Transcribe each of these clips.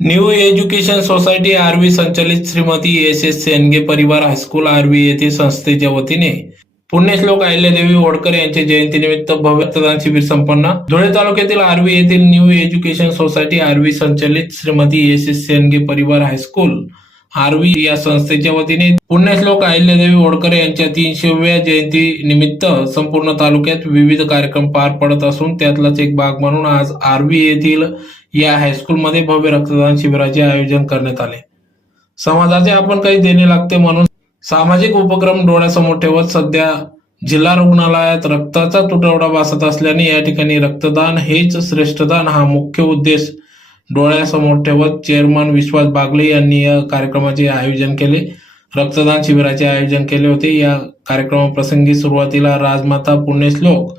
New education society RV संचलित Shrimati S S सेनगे परिवार high school RV येथे संस्थेच्या वतीने पुण्यश्लोक अहिल्यादेवी होडकर यांच्या जयंतीनिमित्त भव्य रक्तदान शिबिर संपन्न. धुळे तालुक्यातील आरवी येथील न्यू एज्युकेशन सोसायटी आरवी संचलित श्रीमती एस एस सेनगे परिवार हायस्कूल आरवी या संस्थेच्या वतीने पुण्यश्लोक अहिल्यादेवी होडकर यांच्या तीनशेव्या जयंती निमित्त संपूर्ण तालुक्यात विविध कार्यक्रम पार पडत असून त्यातलाच एक भाग म्हणून आज आर्वी येथील या हायस्कूलमध्ये भव्य रक्तदान शिबिराचे आयोजन करण्यात आले. समाजाचे आपण काही देणे लागते म्हणून सामाजिक उपक्रम डोळ्यासमोर ठेवत सध्या जिल्हा रुग्णालयात रक्ताचा तुटवडा भासत असल्याने या ठिकाणी रक्तदान हेच श्रेष्ठदान हा मुख्य उद्देश डोळ्यासमोर ठेवत चेअरमन विश्वास बागले यांनी या कार्यक्रमाचे आयोजन केले. रक्तदान शिबिराचे आयोजन केले होते. या कार्यक्रमाप्रसंगी सुरुवातीला राजमाता पुण्यश्लोक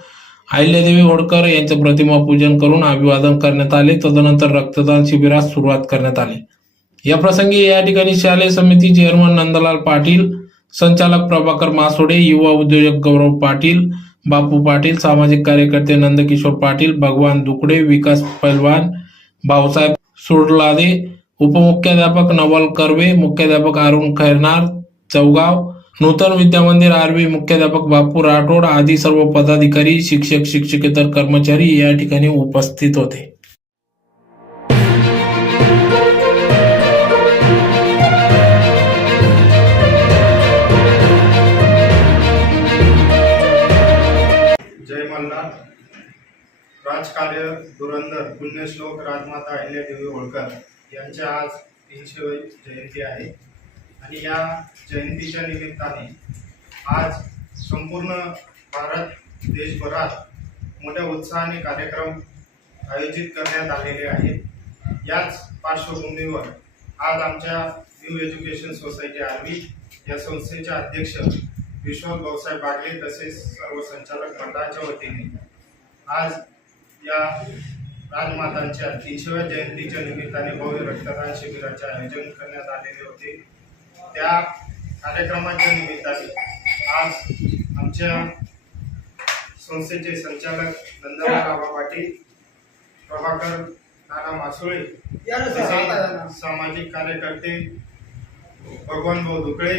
अहिल्यादेवी होडकर यांचे प्रतिमा पूजन करून अभिवादन करण्यात आले. तदनंतर रक्तदान शिबिरास सुरुवात करण्यात आली. या प्रसंगी या ठिकाणी शालेय समिती चेअरमन नंदलाल पाटील संचालक प्रभाकर मासोडे युवा उद्योजक गौरव पाटील बापू पाटील सामाजिक कार्यकर्ते नंदकिशोर पाटील भगवान दुकडे विकास पैलवान भाऊसाहेब सुरलादे उपमुख्याध्यापक नवल कर्वे मुख्याध्यापक अरुण खैरनार चौगाव. नूतन विद्यामंदिर आर्वी मुख्याध्यापक बापू राठोड आदी सर्व पदाधिकारी शिक्षक शिक्षकेतर कर्मचारी या ठिकाणी उपस्थित होते. जय मल्हार. राजकार्य धुरंधर पुण्यश्लोक राजमाता अहिल्यादेवी होळकर यांच्या आज तीनशे जयंती आहे. आणि या जयंतीच्या निमित्ताने आज संपूर्ण भारत देशभरात मोठ्या उत्साहाने कार्यक्रम आयोजित करण्यात आलेले आहेत. याच पार्श्वभूमीवर आज आमच्या न्यू एज्युकेशन सोसायटी आर्मी या संस्थेचे अध्यक्ष विश्वास भाऊसाहेब बागले तसेच सर्व संचालक मंडळाच्या वतीने आज या राजमातांच्या तीनशेव्या जयंतीच्या निमित्ताने भव्य रक्तदान शिबिराचे आयोजन करण्यात आलेले होते. त्या कार्यक्रमाच्या निमित्ताने आज आमच्या संस्थेचे संचालक नंदराव पाटील प्रभाकर नाना मासुळे सामाजिक कार्यकर्ते भगवान भाऊ दुकळे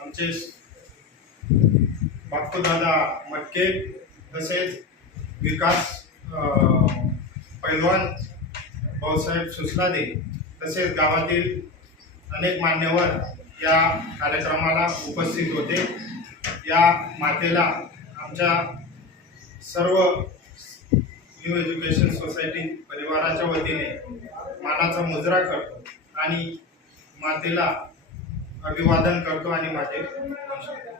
आमचे बापूदादा मटके तसेच विकास पैलवान भाऊसाहेब सुसलादे तसेच गावातील अनेक मान्यवर या कार्यक्रमाला उपस्थित होते. या मातेला आमच्या सर्व न्यू एज्युकेशन सोसायटी परिवाराच्या वतीने मानाचा मुजरा करतो आणि मातेला अभिवादन करतो आणि माते नमस्कार